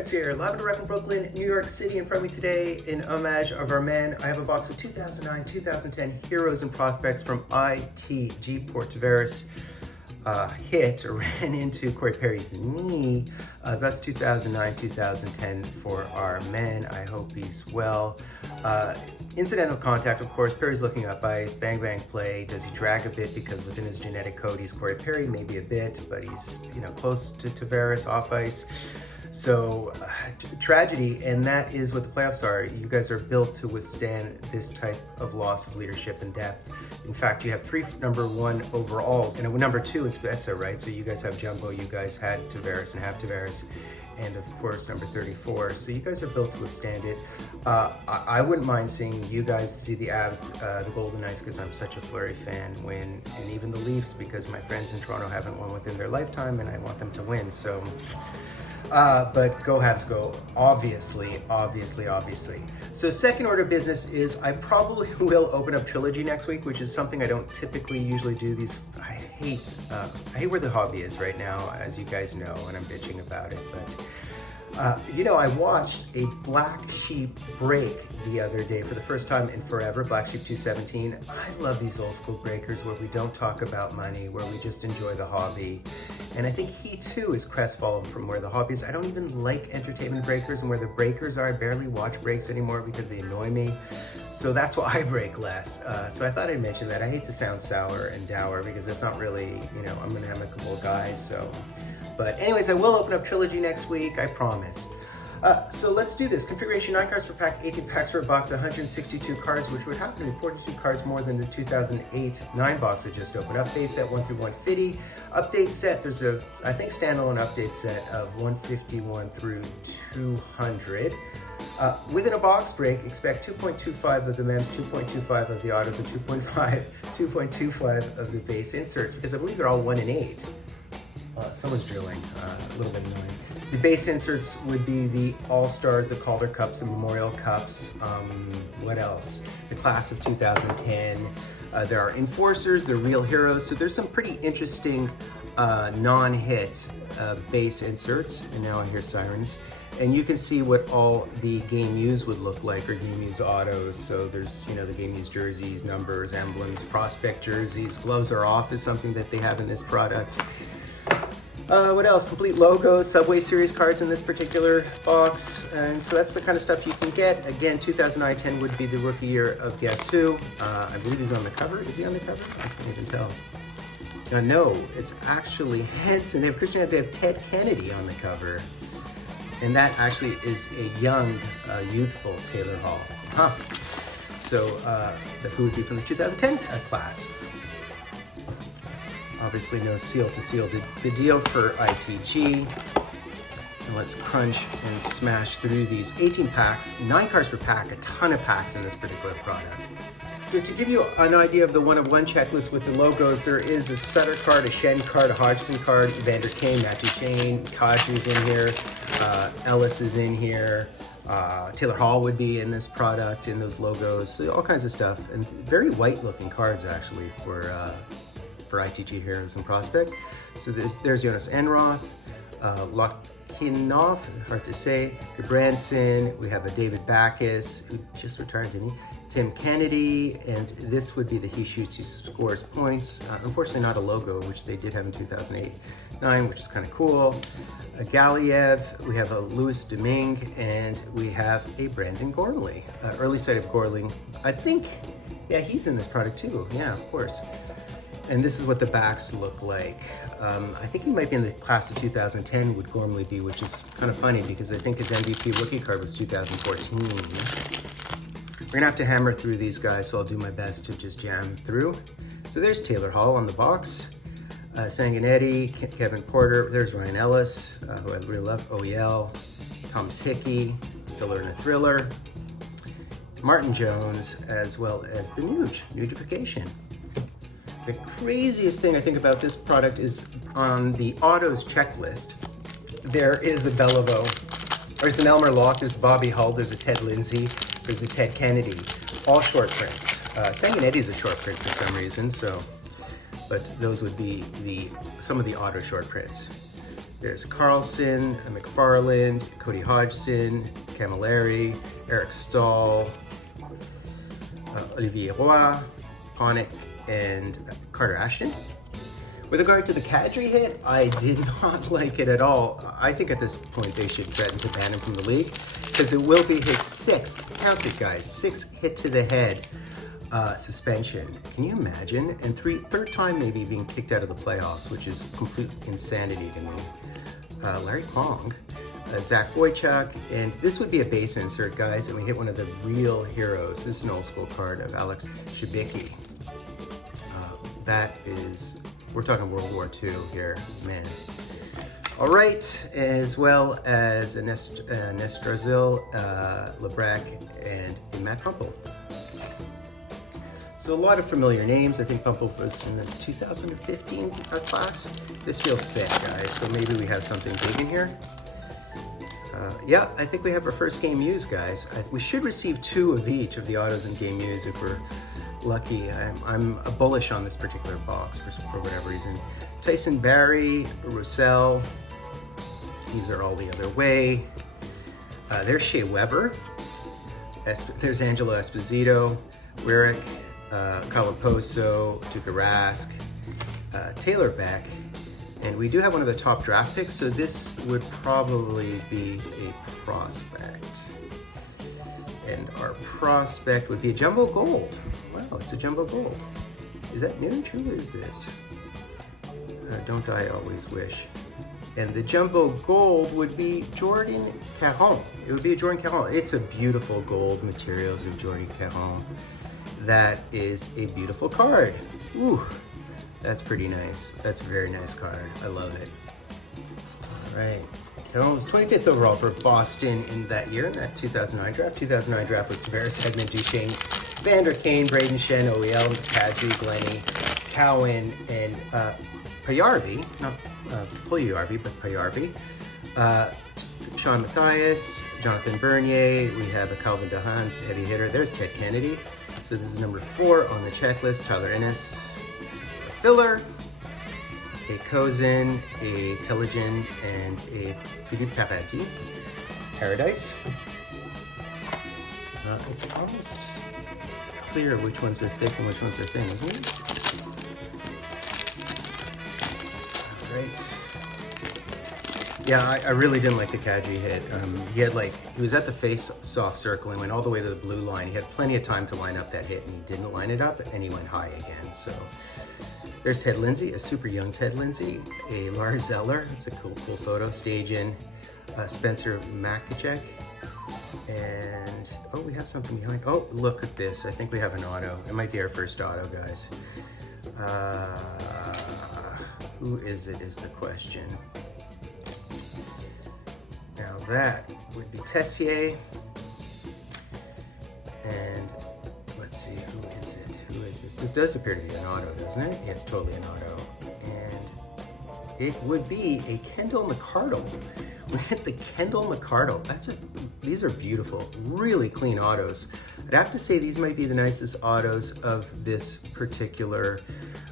Cards here, live and direct from Brooklyn, New York City. In front of me today, in homage of our men, I have a box of 2009-2010 Heroes and Prospects from ITG. Port TAVARES hit or ran into Corey Perry's knee. Thus 2009-2010 for our men. I hope he's well. Incidental contact, of course. Perry's looking up ice, bang bang play. Does he drag a bit because within his genetic code he's Corey Perry? Maybe a bit, but he's close to TAVARES off ice. So tragedy, and that is what the playoffs are. You guys are built to withstand this type of loss of leadership and depth. In fact, you have 3 number 1 overalls and a number 2 in Spezza, right? So you guys have Jumbo, you guys had TAVARES and have TAVARES, and of course number 34. So you guys are built to withstand it. I wouldn't mind seeing you guys see the Avs, the Golden Knights, because I'm such a Fleury fan, win, and even the Leafs, because my friends in Toronto haven't won within their lifetime and I want them to win. So but go Habs go, obviously. So second order of business is I probably will open up Trilogy next week, which is something I don't typically usually do. I hate where the hobby is right now, as you guys know, and I'm bitching about it, but I watched a Black Sheep break the other day for the first time in forever, Black Sheep 217. I love these old school breakers where we don't talk about money, where we just enjoy the hobby. And I think he too is crestfallen from where the hobby is. I don't even like entertainment breakers, and where the breakers are, I barely watch breaks anymore because they annoy me. So that's why I break less. So I thought I'd mention that. I hate to sound sour and dour because that's not really, I'm an amicable guy, so. But anyways, I will open up Trilogy next week, I promise. So let's do this. Configuration: 9 cards per pack, 18 packs per box, 162 cards, which would happen to be 42 cards more than the 2008 9 box I just opened up. Base set 1 through 150. Update set, there's a, I think, standalone update set of 151 through 200. Within a box break, expect 2.25 of the MEMS, 2.25 of the autos, and 2.25 of the base inserts, because I believe they're all 1 and 8. Someone's drilling, a little bit annoying. The base inserts would be the All-Stars, the Calder Cups, the Memorial Cups, what else? The class of 2010. There are Enforcers, they're real heroes, so there's some pretty interesting non-hit base inserts, and now I hear sirens. And you can see what all the game use would look like, or game use autos. So there's, the game use jerseys, numbers, emblems, prospect jerseys. Gloves are off is something that they have in this product. What else? Complete logos, Subway Series cards in this particular box. And so that's the kind of stuff you can get. Again, 2009-10 would be the rookie year of Guess Who. I believe he's on the cover. Is he on the cover? I can't even tell. No, it's actually Henson. They have Christian, they have Ted Kennedy on the cover. And that actually is a young, youthful Taylor Hall. So who would be from the 2010 class? Obviously no seal to seal the deal for ITG. And let's crunch and smash through these 18 packs, 9 cards per pack, a ton of packs in this particular product. So to give you an idea of the one-of-one checklist with the logos, there is a Sutter card, a Schenn card, a Hodgson card, Evander Kane, Duchene, Kadri's in here, Ellis is in here, Taylor Hall would be in this product, in those logos, so all kinds of stuff, and very white-looking cards actually for ITG Heroes and Prospects. So there's Jonas Enroth, Lokinov, hard to say, Franson, we have a David Backus, who just retired, didn't he? Tim Kennedy, and this would be the He Shoots, He Scores Points. Unfortunately not a logo, which they did have in 2008-9, which is kind of cool. A Galiev, we have a Louis Domingue, and we have a Brandon Gorley. Early sight of Gorley. I think, yeah, he's in this product too. Yeah, of course. And this is what the backs look like. I think he might be in the class of 2010, would Gormley be, which is kind of funny because I think his MVP rookie card was 2014. We're gonna have to hammer through these guys, so I'll do my best to just jam through. So there's Taylor Hall on the box, Sanguinetti, Kevin Porter, there's Ryan Ellis, who I really love, OEL, Thomas Hickey, Filler and a Thriller, Martin Jones, as well as the Nugification. The craziest thing I think about this product is on the autos checklist, there is a Beliveau, there's an Elmer Locke, there's Bobby Hull, there's a Ted Lindsay, there's a Ted Kennedy, all short prints. Sanguinetti's a short print for some reason, so, but those would be some of the auto short prints. There's Carlson, McFarland, Cody Hodgson, Camilleri, Eric Stahl, Olivier Roy, Ponick, and Carter Ashton. With regard to the Kadri hit, I did not like it at all. I think at this point they should threaten to ban him from the league because it will be his 6th, count it guys, 6th hit to the head suspension. Can you imagine? And third time maybe being kicked out of the playoffs, which is complete insanity to me. Larry Pong, Zach Boychuk, and this would be a base insert, guys, and we hit one of the real heroes. This is an old school card of Alex Shibicki. That is, we're talking World War II here, man. All right, as well as Nestrazil, Lebrec, and Matt Pumple. So a lot of familiar names. I think Pumple was in the 2015 class. This feels thick, guys, so maybe we have something big in here. Yeah, I think we have our first game used, guys. We should receive 2 of each of the autos and game used if we're lucky. I'm bullish on this particular box for whatever reason. Tyson Barrie, Roussel, these are all the other way. There's Shea Weber. There's Angelo Esposito, Wyrick, Calaposo, Tuukka Rask, Taylor Beck, and we do have one of the top draft picks, so this would probably be a prospect. And our prospect would be a jumbo gold. Wow, it's a jumbo gold. Is that new? Who is this? Don't I always wish. And the jumbo gold would be Jordan Caron. It would be a Jordan Caron. It's a beautiful gold materials of Jordan Caron. That is a beautiful card. Ooh, that's pretty nice. That's a very nice card. I love it. All right. Caron was 25th overall for Boston in that year, in that 2009 draft. 2009 draft was Tavares, Hedman, Duchene, Vander Kane, Braden Schenn, OEL, Kadri, Glennie, Cowen, and Payarvi, not Puljujarvi, but Payarvi. Sean Matthias, Jonathan Bernier. We have a Calvin DeHaan, heavy hitter. There's Ted Kennedy. So this is number 4 on the checklist. Tyler Ennis, a filler, a Kozin, a Telligin, and a Philippe Paradis. It's almost clear which ones are thick and which ones are thin, isn't it? All right. Yeah, I really didn't like the Kadri hit. He was at the face-off circle and went all the way to the blue line. He had plenty of time to line up that hit, and he didn't line it up, and he went high again. So there's Ted Lindsay, a super young Ted Lindsay, a Lars Zeller, that's a cool photo, stage in, Spencer Makacek, and oh, we have something behind. Oh, look at this. I think we have an auto. It might be our first auto, guys. Who is it is the question. Now that would be Tessier, and let's see, who is it? Who is this? This does appear to be an auto, doesn't it? Yeah, it's totally an auto. And it would be a Kendall McCardle. We hit the Kendall McCardle. These are beautiful, really clean autos. I'd have to say these might be the nicest autos of this particular,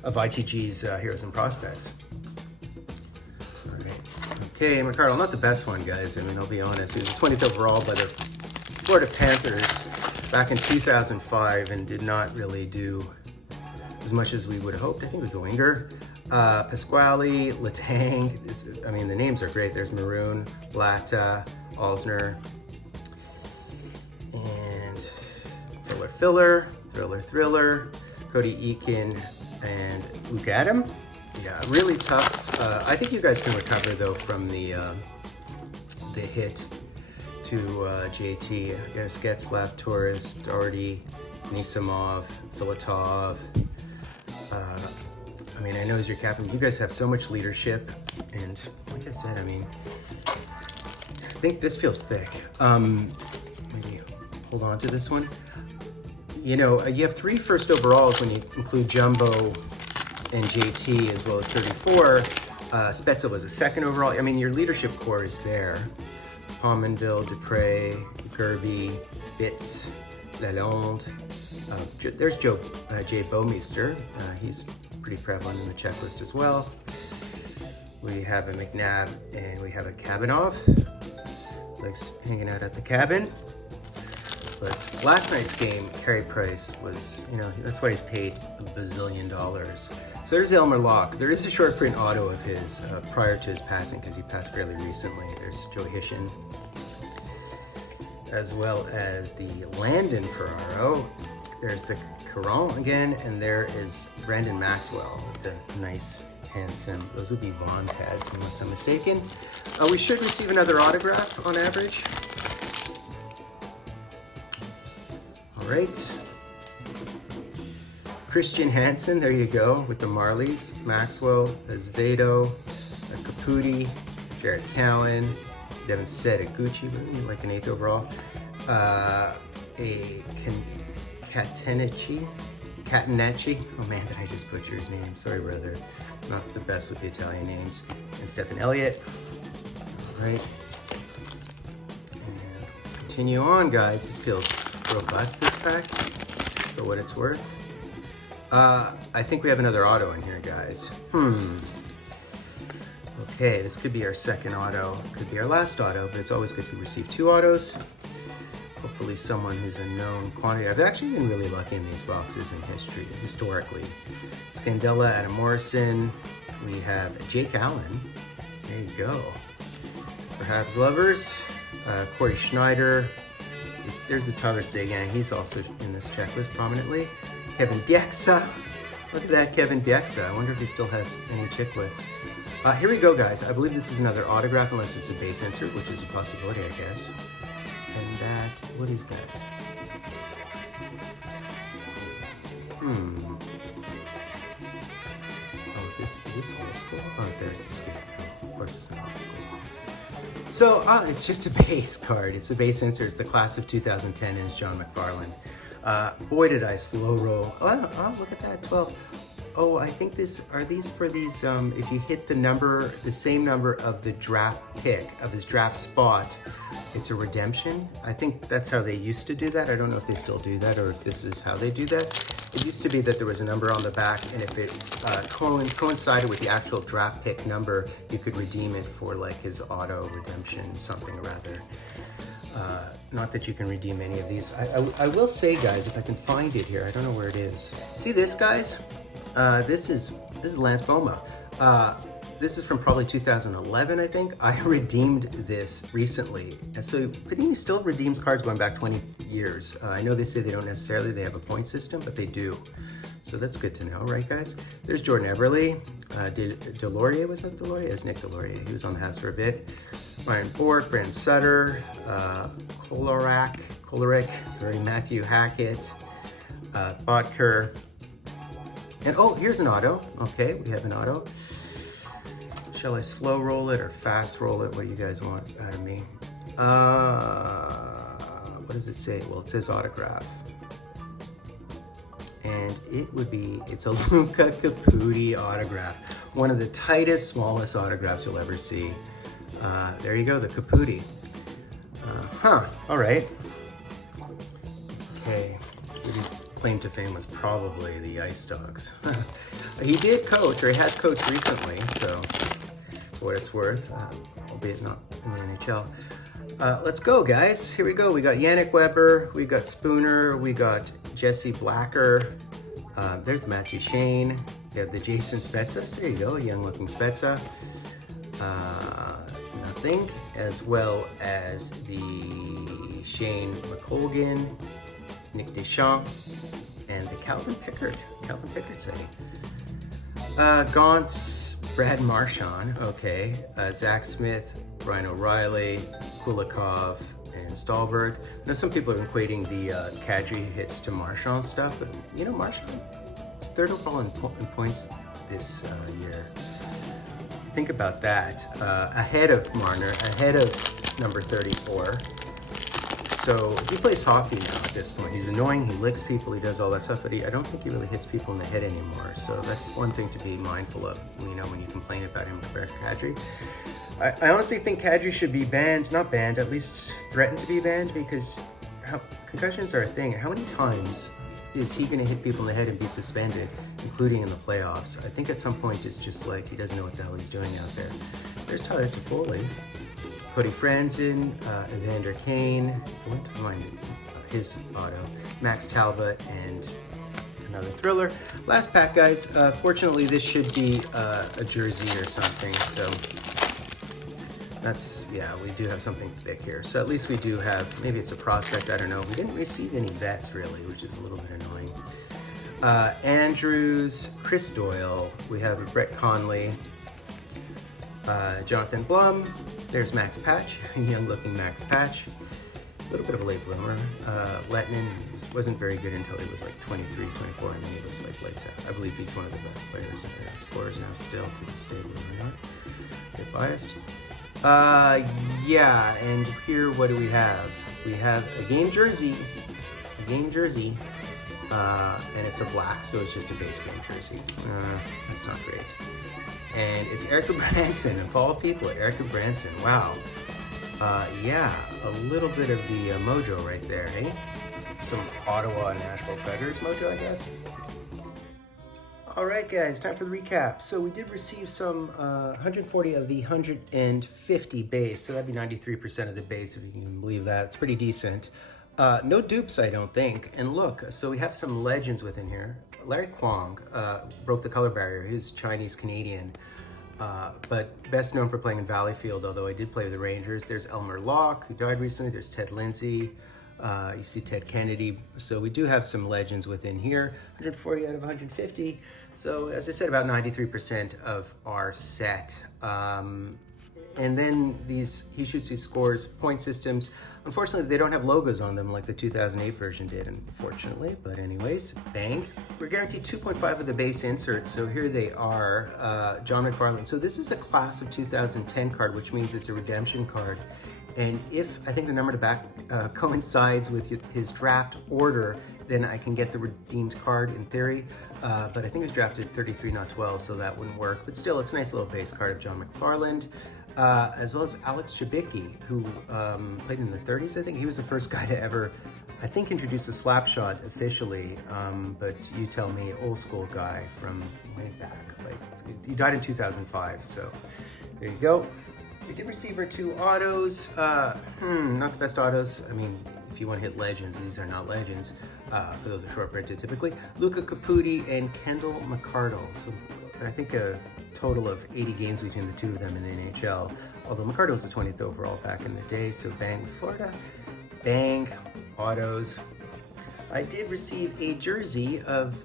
of ITG's Heroes and Prospects. Okay, McCardle, not the best one, guys. I mean, I'll be honest. He was 20th overall by the Florida Panthers back in 2005 and did not really do as much as we would have hoped. I think it was a winger. Pasquale, Letang. I mean, the names are great. There's Maroon, Blatta, Alsner, and Thriller, Cody Eakin, and Luke Adam. Yeah, really tough. I think you guys can recover though from the hit to JT. There's Getzlaff, Torres, Doherty, Nisamov, Filatov. I mean, I know as your captain, you guys have so much leadership, and like I said, I mean, I think this feels thick. Maybe hold on to this one. You know, you have 3 first overalls when you include Jumbo and JT, as well as 34. Spezza was a 2nd overall. I mean, your leadership core is there. Pominville, Dupre, Gerby, Bitz, Lalonde. There's Jay Bouwmeester. He's pretty prevalent in the checklist as well. We have a McNabb and we have a Kabanov. Legs hanging out at the cabin. But last night's game, Carey Price was, you know, that's why he's paid $1 bazillion. So there's Elmer Locke. There is a short print auto of his prior to his passing because he passed fairly recently. There's Joe Hishon, as well as the Landon Ferraro. There's the Caron again, and there is Brandon Maxwell with the nice, handsome, those would be Vaughn pads unless I'm mistaken. We should receive another autograph on average. All right. Christian Hansen, there you go, with the Marlies. Maxwell, Azevedo, Caputi, Jared Cowen, Devin Gucci, really like an 8th overall. A Catenacci. Oh man, did I just butcher his name? Sorry, brother. Not the best with the Italian names. And Stephen Elliott. All right. And let's continue on, guys. This feels robust, this pack, for what it's worth. I think we have another auto in here, guys. Okay, this could be our second auto. Could be our last auto, but it's always good to receive 2 autos. Hopefully someone who's a known quantity. I've actually been really lucky in these boxes in history, historically. Scandella, Adam Morrison. We have Jake Allen. There you go. Perhaps lovers. Corey Schneider. There's the Tyler Seguin. He's also in this checklist prominently. Kevin Bieksa. Look at that, Kevin Bieksa. I wonder if he still has any chicklets. Here we go, guys. I believe this is another autograph, unless it's a base insert, which is a possibility, I guess. And that, what is that? Oh, is this old school? Oh, there's the scale. Of course it's not old school. So, it's just a base card. It's a base insert. It's the class of 2010, and it's John McFarland. Boy, did I slow roll. Oh, look at that, 12. Oh, I think are these for these, if you hit the same number of the draft pick, of his draft spot, it's a redemption. I think that's how they used to do that. I don't know if they still do that or if this is how they do that. It used to be that there was a number on the back, and if it coincided with the actual draft pick number, you could redeem it for like his auto redemption, something or other. Not that you can redeem any of these. I will say, guys, if I can find it here, I don't know where it is. See this, guys? This is Lance Boma. This is from probably 2011, I think. I redeemed this recently. And so Panini still redeems cards going back 20 years. I know they say they don't necessarily, they have a point system, but they do. So that's good to know, right, guys? There's Jordan Eberle. Delorier, was that Delorier? It's Nick Delorier. He was on the house for a bit. Ryan Bork, Brandon Sutter, Kolaric, Matthew Hackett, Bodker. And oh, here's an auto. Okay, we have an auto. Shall I slow roll it or fast roll it? What do you guys want out of me? What does it say? Well, it says autograph. And it's a Luca Caputi autograph. One of the tightest, smallest autographs you'll ever see. There you go, the Caputi. All right. Okay, his claim to fame was probably the Ice Dogs. He did coach, or he has coached recently, so for what it's worth, albeit not in the NHL. Let's go, guys. Here we go. We got Yannick Weber, we got Spooner, we got Jesse Blacker. There's Matt Duchene. We have the Jason Spezza. There you go, a young-looking Spezza. Nothing. As well as the Shane McColgan, Nick Deschamps, and the Calvin Pickard setting. Gauntz, Brad Marchand, okay. Zach Smith, Ryan O'Reilly, Kulikov, and Stahlberg. I know some people are equating the Kadri hits to Marchand stuff, but you know, Marchand is 3rd overall in points this year. Think about that. Ahead of Marner, ahead of number 34. So he plays hockey now at this point. He's annoying, he licks people, he does all that stuff, but I don't think he really hits people in the head anymore. So that's one thing to be mindful of, you know, when you complain about him compared to Kadri. I honestly think Kadri should be banned, not banned, at least threatened to be banned, because concussions are a thing. How many times is he going to hit people in the head and be suspended, including in the playoffs? I think at some point it's just like he doesn't know what the hell he's doing out there. There's Tyler Toffoli, Cody Franson, Evander Kane, what? Mind his auto, Max Talbot, and another thriller. Last pack, guys. Fortunately, this should be a jersey or something, so that's, yeah, we do have something thick here. So at least we do have, maybe it's a prospect, I don't know. We didn't receive any vets, really, which is a little bit annoying. Andrews, Chris Doyle, we have Brett Conley, Jonathan Blum, there's Max Patch, young-looking Max Patch. A little bit of a late bloomer. Lettinen wasn't very good until he was like 23, 24, and then he was like lights out. I believe he's one of the best players, scorers now still to this day, believe it or not. A bit biased. Yeah, and here what do we have? We have a game jersey, and it's a black, so it's just a base game jersey. That's not great. And it's Erica Branson, of all people, Erica Branson, wow. Yeah, a little bit of the mojo right there, eh? Some Ottawa and Nashville Predators mojo, I guess. All right, guys, time for the recap. So we did receive some 140 of the 150 base, so that'd be 93% of the base, if you can believe that. It's pretty decent. No dupes, I don't think. And look, so we have some legends within here. Larry Kwong broke the color barrier. He's Chinese-Canadian. But best known for playing in Valleyfield, although I did play with the Rangers. There's Elmer Locke, who died recently. There's Ted Lindsay. You see Ted Kennedy. So we do have some legends within here. 140 out of 150. So as I said, about 93% of our set. And then he shoots these scores, point systems. Unfortunately, they don't have logos on them like the 2008 version did, unfortunately. But anyways, bang. We're guaranteed 2.5 of the base inserts. So here they are, John McFarland. So this is a class of 2010 card, which means it's a redemption card. And if I think the number to back coincides with his draft order, then I can get the redeemed card in theory. But I think it was drafted 33, not 12, so that wouldn't work. But still, it's a nice little base card of John McFarland. As well as Alex Shabicki, who played in the 30s, I think. He was the first guy to ever, I think, introduce the slap shot officially. But you tell me, old school guy from way back. Like, he died in 2005, so there you go. We did receive our 2 autos. Not the best autos. I mean, if you want to hit legends, these are not legends. For those are short printed typically. Luca Caputi and Kendall McCardle. So I think a total of 80 games between the 2 of them in the NHL. Although McCardle was the 20th overall back in the day. So bang with Florida. Bang. Autos. I did receive a jersey of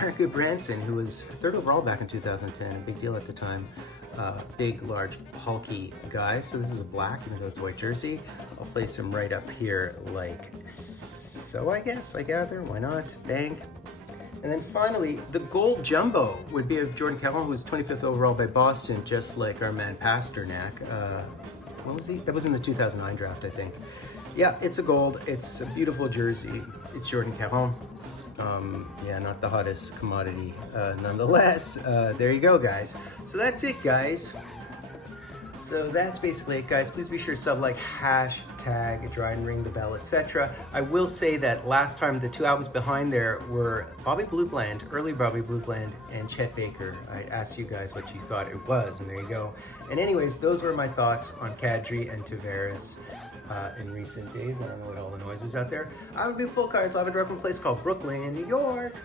Erica Branson, who was 3rd overall back in 2010. A big deal at the time. Big, large, bulky guy. So this is a black, even though it's a white jersey. I'll place him right up here like so, I guess, I gather. Why not? Bang. And then finally, the gold jumbo would be of Jordan Calhoun, who was 25th overall by Boston, just like our man Pasternak. What was he? That was in the 2009 draft, I think. Yeah, it's a gold. It's a beautiful jersey. It's Jordan Calhoun. Yeah, not the hottest commodity nonetheless. There you go, guys. So that's it, guys. So that's basically it, guys. Please be sure to sub, like, hashtag, try and ring the bell, etc. I will say that last time the 2 albums behind there were Bobby Blue Bland, early Bobby Blue Bland, and Chet Baker. I asked you guys what you thought it was, and there you go. And anyways, those were my thoughts on Kadri and TAVARES in recent days. I don't know what all the noise is out there. I would be full cars live and direct from a place called Brooklyn, New York.